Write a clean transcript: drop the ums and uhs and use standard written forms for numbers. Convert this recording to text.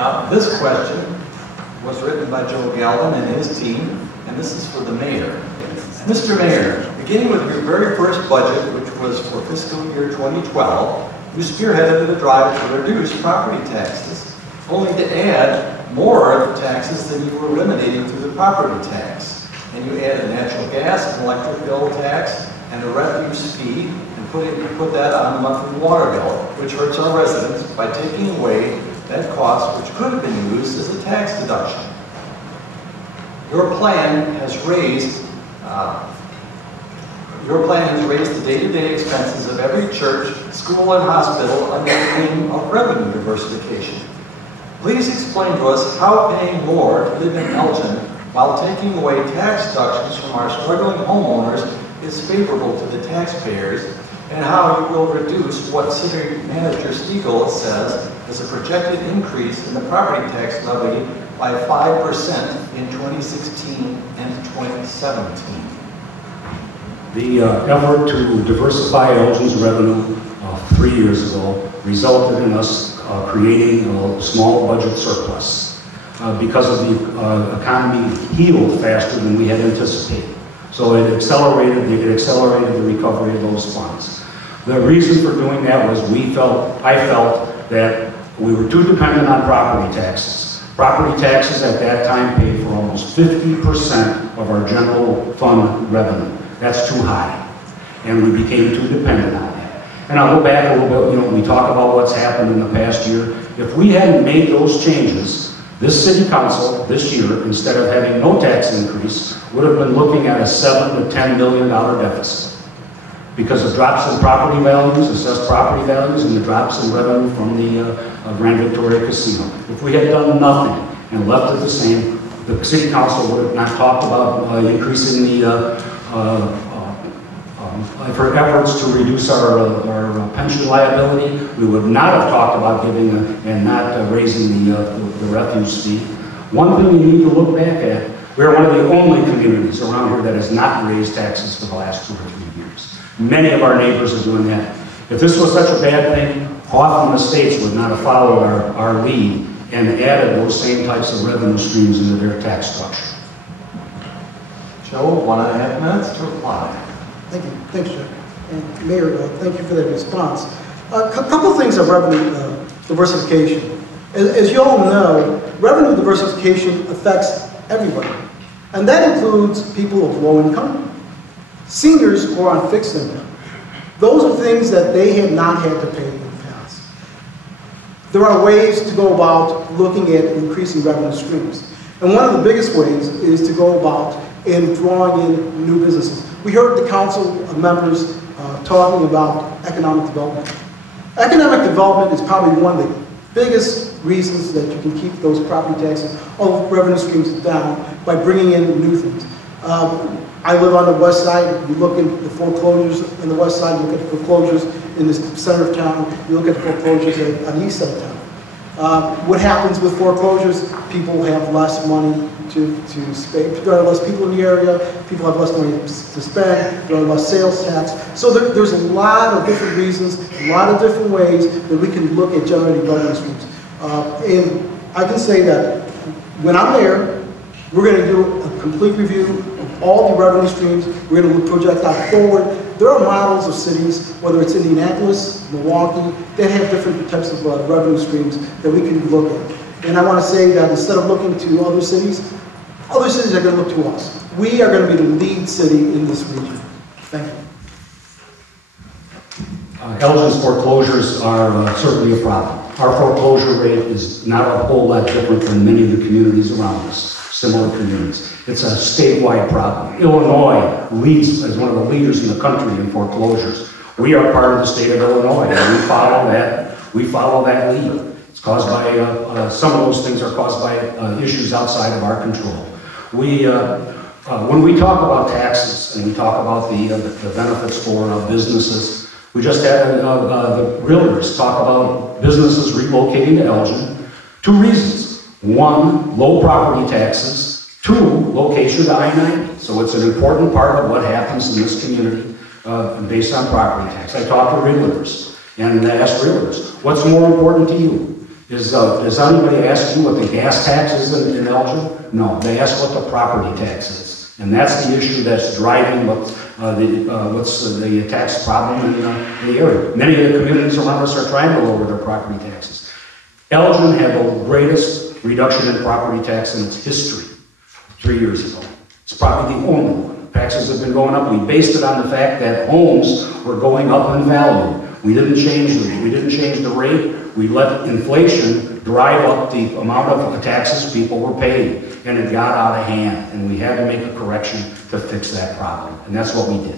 Now, this question was written by Joe Galvan and his team, and this is for the mayor. Mr. Mayor, beginning with your very first budget, which was for fiscal year 2012, you spearheaded the drive to reduce property taxes, only to add more taxes than you were eliminating through the property tax. And you added natural gas and electric bill tax and a refuse fee, and put that on the monthly water bill, which hurts our residents by taking away that cost, which could have been used as a tax deduction. Your plan has raised the day-to-day expenses of every church, school, and hospital under the name of revenue diversification. Please explain to us how paying more to live in Elgin while taking away tax deductions from our struggling homeowners is favorable to the taxpayers, and how you will reduce what City Manager Stiegel says is a projected increase in the property tax levy by 5% in 2016 and 2017. The effort to diversify Elgin's revenue 3 years ago resulted in us creating a small budget surplus because of the economy healed faster than we had anticipated. So it accelerated the recovery of those funds. The reason for doing that was I felt that we were too dependent on property taxes. Property taxes at that time paid for almost 50% of our general fund revenue. That's too high, and we became too dependent on that. And I'll go back a little bit, we talk about what's happened in the past year. If we hadn't made those changes, this city council this year, instead of having no tax increase, would have been looking at a $7 to $10 million deficit because of drops in property values, assessed property values, and the drops in revenue from the Grand Victoria Casino. If we had done nothing and left it the same, the city council would have not talked about increasing the for efforts to reduce our pension liability. We would not have talked about giving and not raising the refuse fee. One thing we need to look back at, we're one of the only communities around here that has not raised taxes for the last 2 or 3 years. Many of our neighbors are doing that. If this was such a bad thing, often the states would not have followed our lead and added those same types of revenue streams into their tax structure. Joe, 1.5 minutes to reply. Thank you. Thanks, Chuck. And Mayor, thank you for that response. A couple things of revenue diversification. As you all know, revenue diversification affects everybody. And that includes people of low income, seniors who are on fixed income. Those are things that they have not had to pay in the past. There are ways to go about looking at increasing revenue streams. And one of the biggest ways is to go about in drawing in new businesses. We heard the council members talking about economic development. Economic development is probably one of the biggest reasons that you can keep those property taxes, all revenue streams down by bringing in new things. I live on the west side. You look at the foreclosures on the west side, you look at the foreclosures in the center of town, you look at the foreclosures on the east side of town. What happens with foreclosures? People have less money to spend. There are less people in the area, people have less money to spend, there are less sales tax. So there's a lot of different reasons, a lot of different ways that we can look at generating revenue streams. And I can say that when I'm there, we're going to do a complete review of all the revenue streams. We're going to project out forward. There are models of cities, whether it's Indianapolis, Milwaukee, that have different types of revenue streams that we can look at. And I want to say that instead of looking to other cities are going to look to us. We are going to be the lead city in this region. Thank you. Elgin's foreclosures are certainly a problem. Our foreclosure rate is not a whole lot different than many of the communities around us, similar communities. It's a statewide problem. Illinois leads as one of the leaders in the country in foreclosures. We are part of the state of Illinois, and we follow that lead. It's caused by, some of those things are caused by issues outside of our control. When we talk about taxes and we talk about the benefits for businesses, we just had the realtors talk about businesses relocating to Elgin. 2 reasons. 1, low property taxes. 2, location to I-90. So it's an important part of what happens in this community based on property tax. I talked to realtors and asked realtors, what's more important to you? Does anybody ask you what the gas tax is in Elgin? No, they ask what the property tax is. And that's the issue that's driving what's the tax problem in the area. Many of the communities around us are trying to lower their property taxes. Elgin had the greatest reduction in property tax in its history 3 years ago. It's probably the only one. Taxes have been going up. We based it on the fact that homes were going up in value. We didn't change the rate. We let inflation drive up the amount of taxes people were paying, and it got out of hand, and we had to make a correction to fix that problem, and that's what we did.